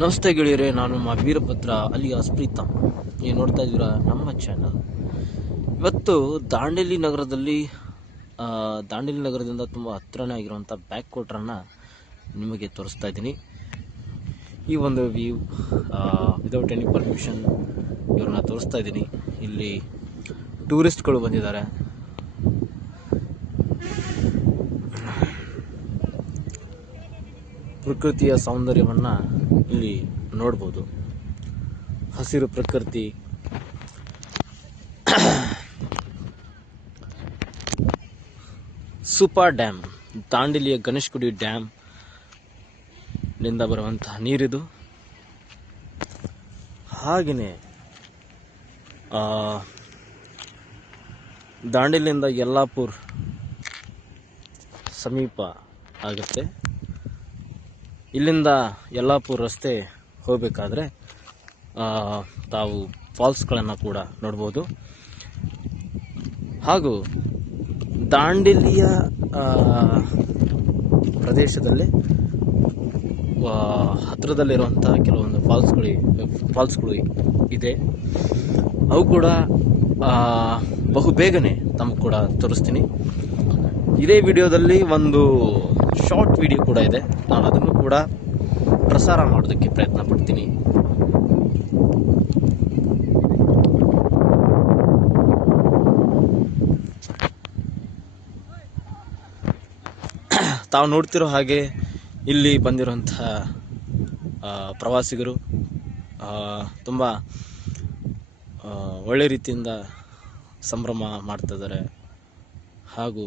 ನಮಸ್ತೆ ಗೆಳೆಯರೆ, ನಾನು ಮಾ ವೀರಭದ್ರ ಅಲಿಯಾಸ್ ಪ್ರೀತಮ್. ನೀವು ನೋಡ್ತಾ ಇದ್ದೀರಾ ನಮ್ಮ ಚಾನಲ್. ಇವತ್ತು ದಾಂಡೇಲಿ ನಗರದಿಂದ ತುಂಬ ಹತ್ರನೇ ಆಗಿರುವಂಥ ಬ್ಯಾಕ್ ವಾಟರನ್ನು ನಿಮಗೆ ತೋರಿಸ್ತಾ ಇದ್ದೀನಿ. ಈ ಒಂದು ವ್ಯೂ ವಿದೌಟ್ ಎನಿ ಪರ್ಮಿಷನ್ ಇವ್ರನ್ನ ತೋರಿಸ್ತಾ ಇದ್ದೀನಿ. ಇಲ್ಲಿ ಟೂರಿಸ್ಟ್ಗಳು ಬಂದಿದ್ದಾರೆ. ಪ್ರಕೃತಿಯ ಸೌಂದರ್ಯವನ್ನು ಇಲ್ಲಿ ನೋಡ್ಬೋದು. ಹಸಿರು ಪ್ರಕೃತಿ, ಸೂಪರ್ ಡ್ಯಾಮ್, ದಾಂಡೇಲಿಯ ಗಣೇಶಗುಡಿ ಡ್ಯಾಮ್ ನಿಂದ ಬರುವಂತಹ ನೀರಿದು. ಹಾಗೆಯೇ ದಾಂಡೇಲಿಯಿಂದ ಯಲ್ಲಾಪುರ್ ಸಮೀಪ ಆಗುತ್ತೆ. ಇಲ್ಲಿಂದ ಯಲ್ಲಾಪುರ್ ರಸ್ತೆ ಹೋಗಬೇಕಾದ್ರೆ ತಾವು ಫಾಲ್ಸ್ಗಳನ್ನು ಕೂಡ ನೋಡ್ಬೋದು. ಹಾಗೂ ದಾಂಡೇಲಿಯ ಪ್ರದೇಶದಲ್ಲಿ ಹತ್ತಿರದಲ್ಲಿರುವಂಥ ಕೆಲವೊಂದು ಫಾಲ್ಸ್ಗಳು ಇದೆ. ಅವು ಕೂಡ ಬಹು ಬೇಗನೆ ತಮಗೆ ಕೂಡ ತೋರಿಸ್ತೀನಿ. ಇದೇ ವಿಡಿಯೋದಲ್ಲಿ ಒಂದು ಶಾರ್ಟ್ ವಿಡಿಯೋ ಕೂಡ ಇದೆ. ನಾನು ಅದನ್ನು ಕೂಡ ಪ್ರಸಾರ ಮಾಡೋದಕ್ಕೆ ಪ್ರಯತ್ನ ಪಡ್ತೀನಿ. ತಾವು ನೋಡ್ತಿರೋ ಹಾಗೆ ಇಲ್ಲಿ ಬಂದಿರುವಂತಹ ಪ್ರವಾಸಿಗರು ತುಂಬ ಒಳ್ಳೆ ರೀತಿಯಿಂದ ಸಂಭ್ರಮ ಮಾಡ್ತಿದ್ದಾರೆ. ಹಾಗೂ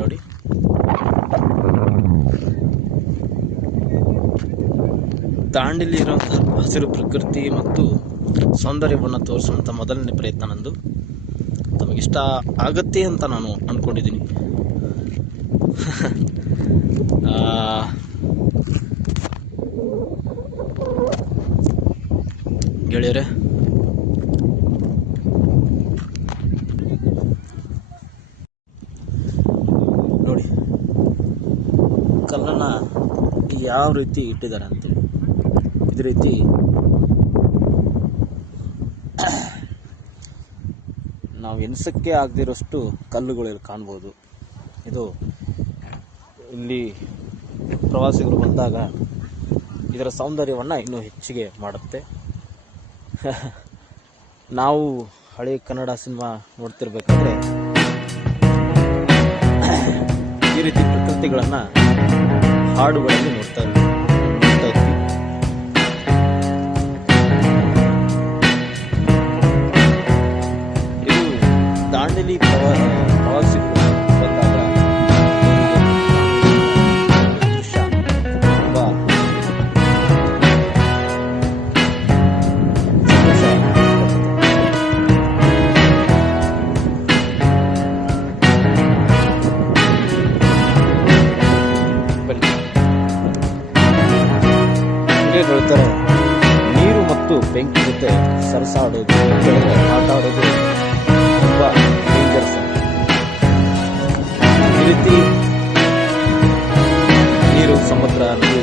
ನೋಡಿ, ದಾಂಡೇಲಿ ಇರುವಂತಹ ಹಸಿರು ಪ್ರಕೃತಿ ಮತ್ತು ಸೌಂದರ್ಯವನ್ನು ತೋರಿಸುವಂಥ ಮೊದಲನೇ ಪ್ರಯತ್ನ ನಂದು. ತಮಗಿಷ್ಟ ಆಗತ್ತೆ ಅಂತ ನಾನು ಅಂದ್ಕೊಂಡಿದ್ದೀನಿ. ಗೆಳೆಯರೆ, ನೋಡಿ ಕಲ್ಲನ್ನು ಯಾವ ರೀತಿ ಇಟ್ಟಿದ್ದಾರೆ ಅಂತೇಳಿ. ಇದೇ ರೀತಿ ನಾವು ಎನಿಸಕ್ಕೆ ಆಗದಿರೋಷ್ಟು ಕಲ್ಲುಗಳಲ್ಲಿ ಕಾಣ್ಬೋದು. ಇದು ಇಲ್ಲಿ ಪ್ರವಾಸಿಗರು ಬಂದಾಗ ಇದರ ಸೌಂದರ್ಯವನ್ನು ಇನ್ನೂ ಹೆಚ್ಚಿಗೆ ಮಾಡುತ್ತೆ. ನಾವು ಹಳೆ ಕನ್ನಡ ಸಿನಿಮಾ ನೋಡ್ತಿರ್ಬೇಕಾದ್ರೆ ಈ ರೀತಿ ಪ್ರಕೃತಿಗಳನ್ನು ಹಾಡುಗಳಲ್ಲಿ ನೋಡ್ತಾ ಇದ್ವಿ. ಇದು ದಾಂಡೇಲಿ ಪ್ರವಾಸಿಗರು ಬಂದಾಗ ದೃಶ್ಯ ತುಂಬ ಹೇಳ್ತಾರೆ, ನೀರು ಮತ್ತು ಬೆಂಕಿ ಜೊತೆ ಸರಸಾಡೋದು, ಆಟ ಆಡೋದು ತುಂಬ ಡೇಂಜರ್ಸ್. ಈ ರೀತಿ ನೀರು, ಸಮುದ್ರ, ನದಿ